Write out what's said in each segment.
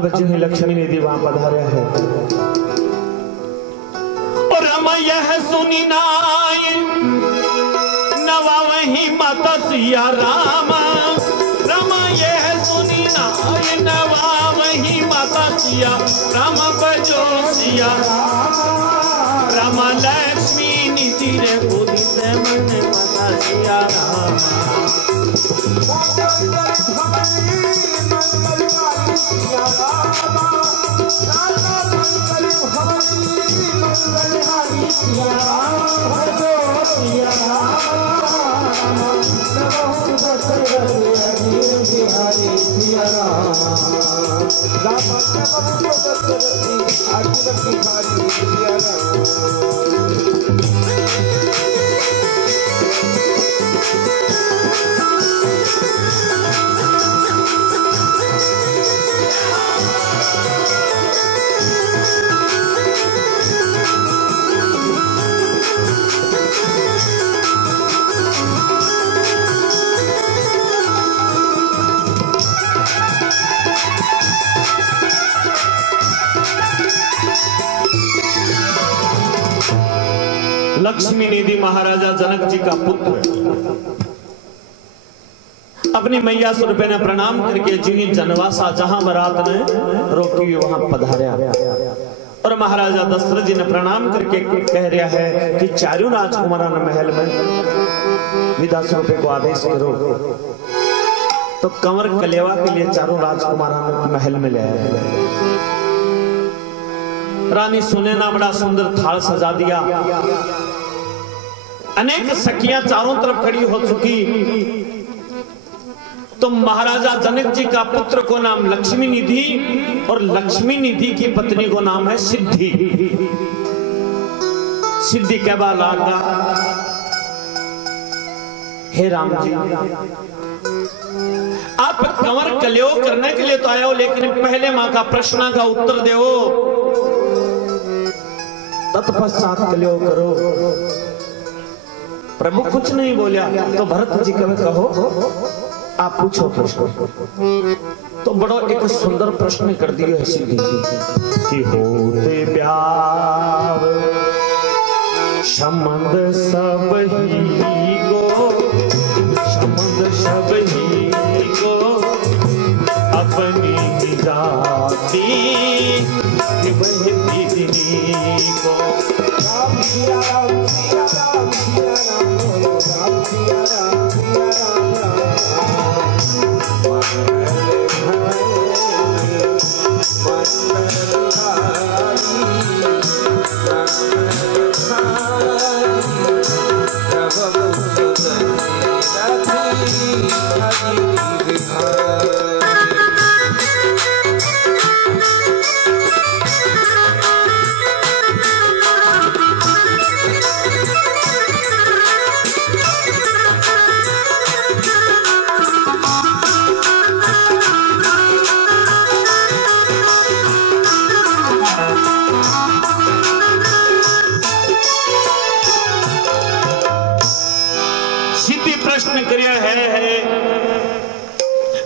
अब जिन्हें लक्ष्मी निधि वहां पधारा है और हम यह सुनी नाय नवा वही माता सिया राम यह सुनी नाय नवा वही माता सिया राम बजो सिया राम लक्ष्मी निधि रे उदित मन माता सिया राम लक्ष्मी निधि महाराजा जनक जी का पुत्र अपनी मैया स्वरूपे ने प्रणाम करके जिन्हीं जनवासा जहां बरात ने रोकी वहां पधारा और महाराजा दशरथ जी ने प्रणाम करके कह रहा है कि चारों राजकुमारों ने महल में विदा स्वरूपे को आदेश करो। तो कंवर कलेवा के लिए चारों राजकुमारों ने महल में ले आए। रानी सुनैना बड़ा सुंदर थाल सजा दिया। अनेक सखियां चारों तरफ खड़ी हो चुकी। तो महाराजा जनक जी का पुत्र को नाम लक्ष्मी निधि और लक्ष्मी निधि की पत्नी को नाम है सिद्धि। सिद्धि कहवा लागा, हे राम जी आप कंवर कलेव करने के लिए तो आए हो, लेकिन पहले मां का प्रश्न का उत्तर दो, तत्पश्चात कलेव करो। प्रभु कुछ नहीं बोलिया तो भरत जी कहो आप पूछो प्रश्न। तो बड़ा एक सुंदर प्रश्न कर दिया है सिद्धि कि होते ब्याह संबंध सब ही गो, संबंध सब ही गो अपनी जाति वही बिजली को। राम सिया राम सिया राम सिया राम राम सिया राम सिया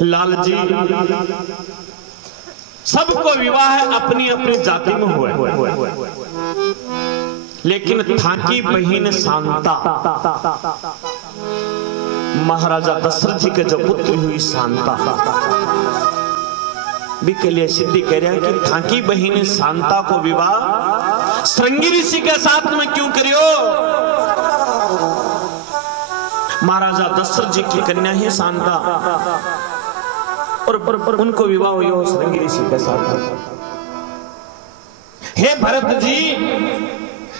लाल जी सबको विवाह अपनी अपनी जाति में हुए, लेकिन थाकी बहन शांता महाराजा दशरथ जी के जो पुत्र हुई शांता भी के लिए सिद्धि कह रहे हैं कि थाकी बहन शांता को विवाह श्रृंगी ऋषि के साथ में क्यों करियो। महाराजा दशरथ जी की कन्या ही शांता और उनको विवाह हुई हो श्रृंगी ऋषि के साथ। हे भरत जी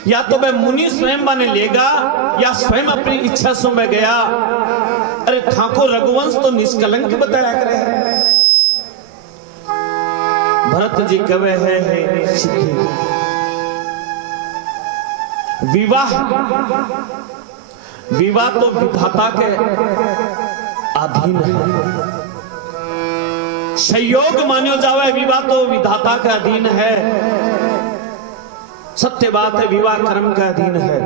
या तो मैं मुनि स्वयं बने लेगा या स्वयं अपनी इच्छा से मैं गया। अरे ठाकुर रघुवंश तो निष्कलंक बताया करे। भरत जी कवे है सिद्धि विवाह तो विधाता के अधीन है। संयोग मान्यो जावे, विवाह तो विधाता के अधीन है। सत्य बात है, विवाह कर्म के अधीन है।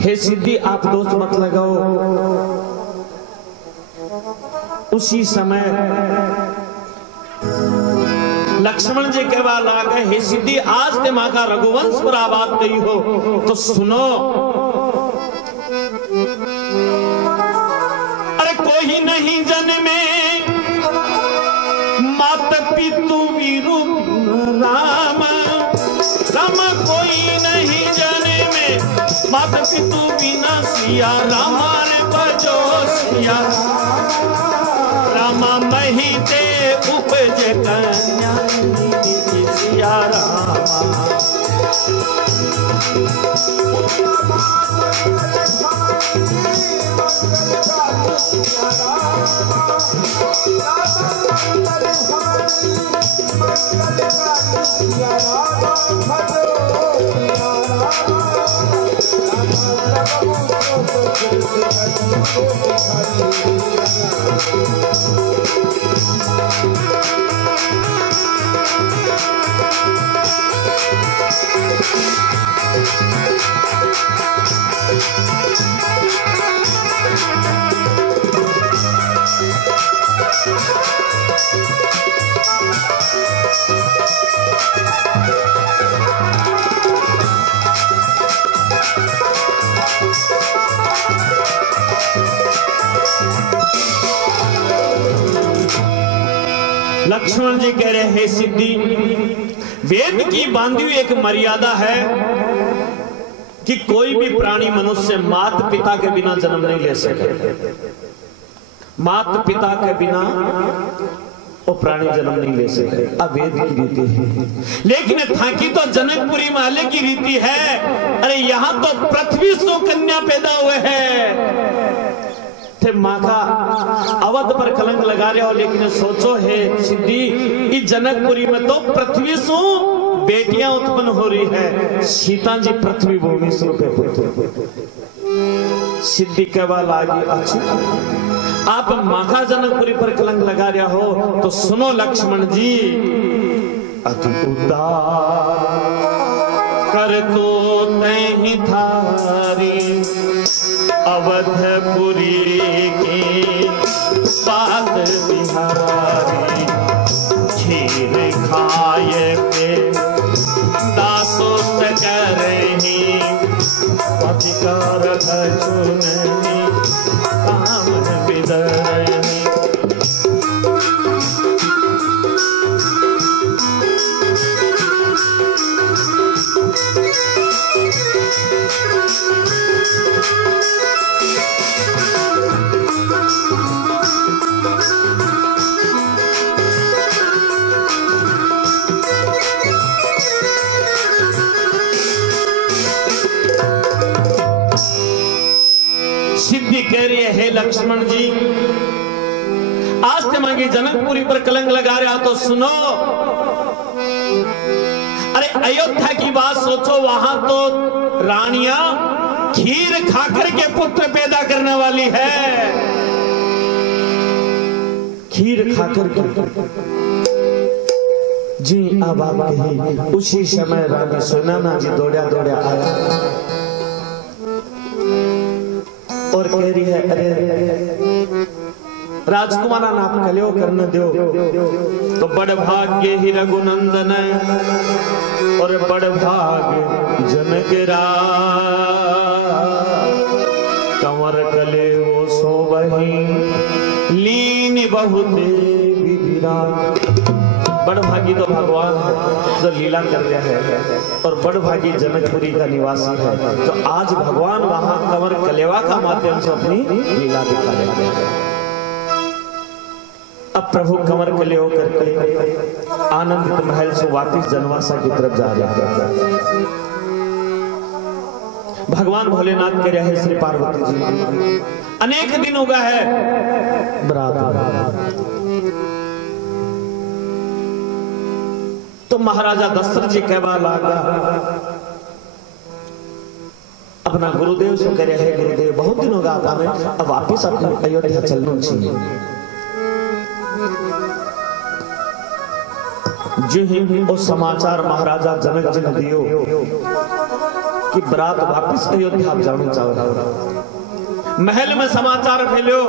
हे सिद्धि आप दोष मत लगाओ। उसी समय लक्ष्मण जी कहवा लागे, हे सिद्धि आज ते मां का रघुवंश पर आबाद कही हो तो सुनो। अरे कोई नहीं जन्मे मात पितु वीरु राम, राम कोई नहीं जन्मे मात पितु बिना सिया राम बजो सिया रामा मही ते उपज कन्या सिया रामा। लक्ष्मण जी कह रहे हैं, सिद्धि वेद की बांधी हुई एक मर्यादा है कि कोई भी प्राणी मनुष्य मात पिता के बिना जन्म नहीं ले सके। मात पिता के बिना वो प्राणी जन्म नहीं ले सके, अब वेद की रीति है। लेकिन थाकी तो जनकपुरी माले की रीति है। अरे यहां तो पृथ्वी से कन्या पैदा हुए हैं। माँ का अवध पर कलंक लगा रहे हो, लेकिन सोचो है सिद्धि इस जनकपुरी में तो पृथ्वी से बेटियां उत्पन्न हो रही है। सीता जी पृथ्वी भूमि स्वरूप पुत्र। सिद्धि कहवा लागी, अच्छा आप माँ का जनकपुरी पर कलंक लगा रहे हो तो सुनो लक्ष्मण जी, अति उदार कर तो नहीं थारी अवधपुरी की बात बिहारी, खीर खाए पे दासों से करही अधिकार चुनही काम बिदरही। सिद्धि कह रही है, लक्ष्मण जी आज ते मांगी जनकपुरी पर कलंक लगा रहे हो तो सुनो। अरे अयोध्या की बात सोचो, वहां तो रानियां खीर खाकर के पुत्र पैदा करने वाली है। खीर खाकर के जी अब आप कही। उसी समय रानी सुनैना जी दौड़ा दौड़ा आया और कह रही है, अरे राजकुमारा नाप कलियो करने दो तो बड़ भाग्य ही रघुनंदन और बड़ भाग्य जनक कंवर कले वो सो वही लीन बहुते विराट। बड़ भागी तो भगवान है जो लीला कर रहा है और बड़ भागी जनकपुरी का निवासी है। तो आज भगवान वहां कंवर कलेवा का माध्यम से अपनी लीला दिखा रहे हैं। अब प्रभु कंवर कलेवा करके आनंदित महल से वापिस जनवासा की तरफ जा रहे हैं। भगवान भोलेनाथ के रहे श्री पार्वती जी अनेक दिन हो गए है बराबर। तो महाराजा दशरथ जी कहवा लागा अपना गुरुदेव से कह रहे हैं, गुरुदेव बहुत दिन होगा आता है, अब वापिस अपने अयोध्या चलना चाहिए। जो ही वो समाचार महाराजा जनक जी ने दियो कि बरात वापिस अयोध्या जाना चाहो। महल में समाचार फैलो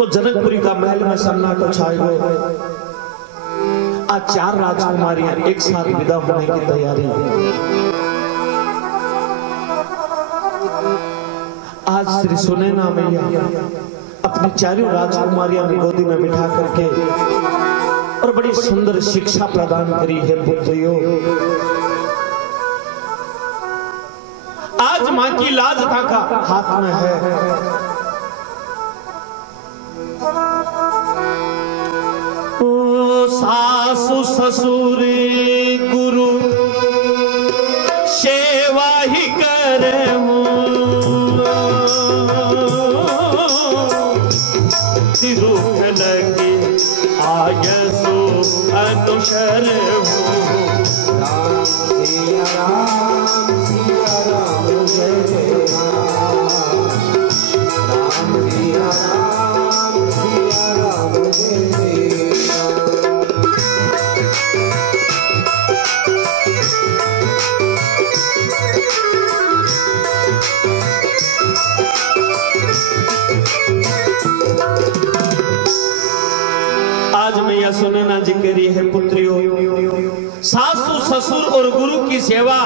तो जनकपुरी का महल में सन्नाटा छाए गए। आज 4 राजकुमारियां एक साथ विदा होने की तैयारी। आज श्री सुनैना मैया अपनी 4 राजकुमारियां ने गोदी में बिठा करके और बड़ी सुंदर शिक्षा प्रदान करी है। पुत्रियों, आज मां की लाज का हाथ में है। ओ सासु ससुर गुरु सेवा ही करे तिरुख लगे आयसो अनुशर राम सिया राम जय राम सिया राम जय। आज मैया सुनैना जी कह रही है, पुत्रियों, सासू ससुर और गुरु की सेवा,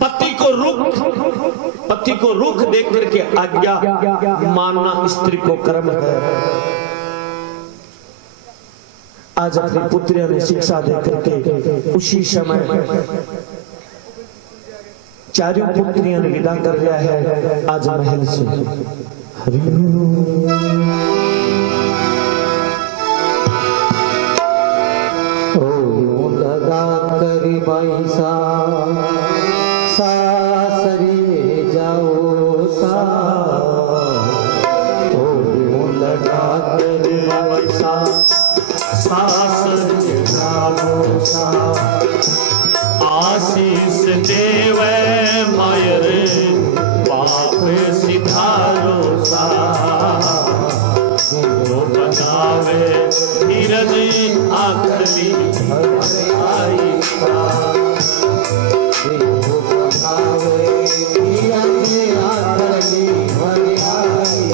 पति को रुख देख करके आज्ञा मानना स्त्री को कर्म है। आज अपनी पुत्रियों ने शिक्षा दे करके उसी समय 4 पुत्रियों ने विदा कर दिया है। आज महल सुन लगा करी बैसा सासरे जाओ सा, लगा करी बैसा सासरे जाओ सा। आशीष देवे मायर बाप सिधारो सा, बनावे धीरज आखरी आई सा। बनावे धीरज आखरी आई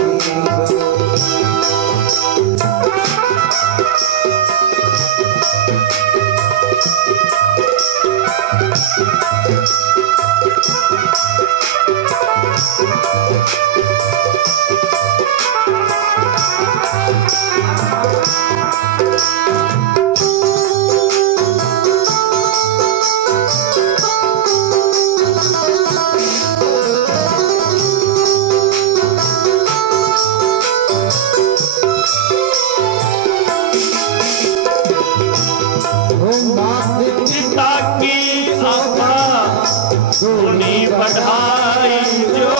सोनी बढ़ाई जो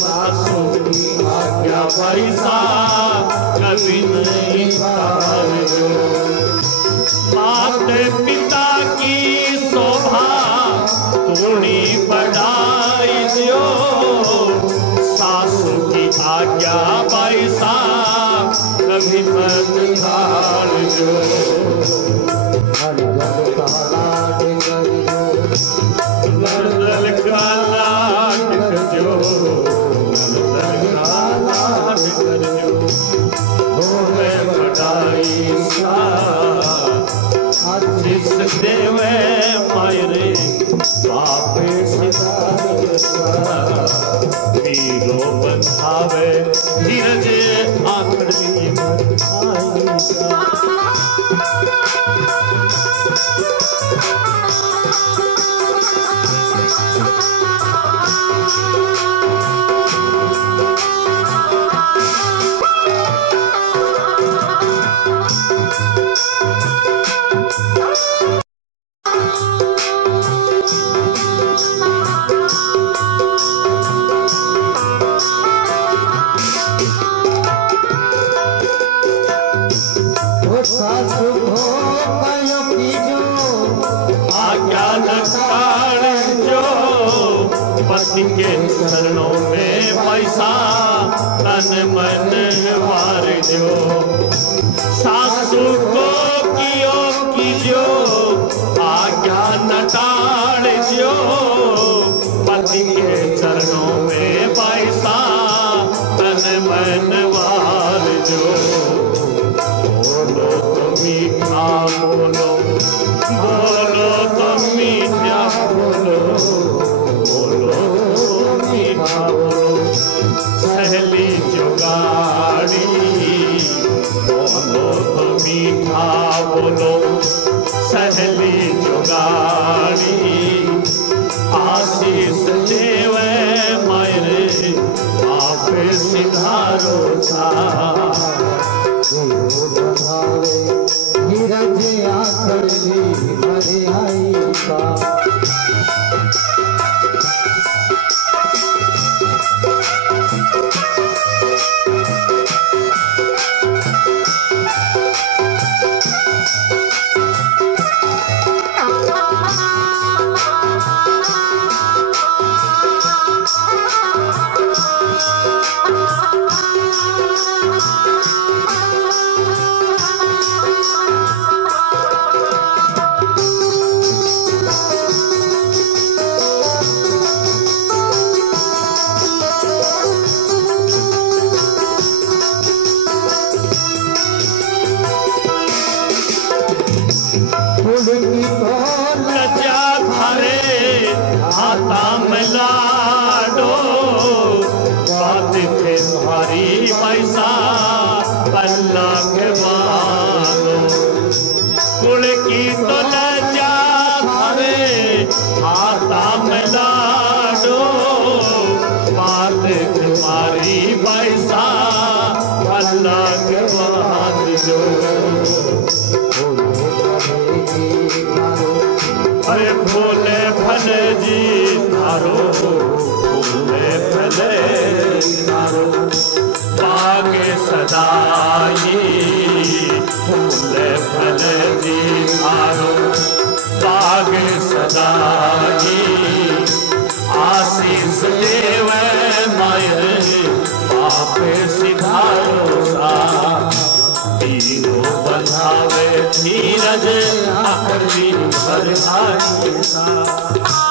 सासू की आज्ञा पैसा कभी नहीं जो। माते पिता की शोभा सोनी बढ़ाई जो सासू की आज्ञा पैसा कभी मत खाल जो। नर्दल का लाड करजो, नर्दल का लाड करजो, होवे बढ़ाई सा। जिस देवे मायरे बापे सिधारे सा, वीरो बंधावे धीरज आखड़ी आई सा। पति के चरणों में पैसा तन मन वार जो। सासू को कियो कीजो आज्ञा न टाड़ जो। पति के चरणों में पैसा तन जीवनवार जो बोलो तो मीठा बोलो, बोलो तो मीठा बोलो, बोलो तो मीठा बोलो। सहली जुगाड़ी बोलो तो मीठा बोलो, सहली जुगाड़ी आशीष देवे मायरे आप सिधारो सा। नीरज आकड़ी भरे आई का लज्जा थारे हाथा में लाडो, बात थे भारी पैसा अल्लाह के मानो। कुल की तो लज्जा थारे हाथा में लाडो, बात थे भारी पैसा अल्लाह के मानो। अरे फूले फले जी धारो, फूले फले धारो, बागे सदाई फूले फले जी धारो, बागे सदाई आशीष देवे माये बापे सिधारो सा। तीनों बधावे धीरज आखिरी भर आई सा।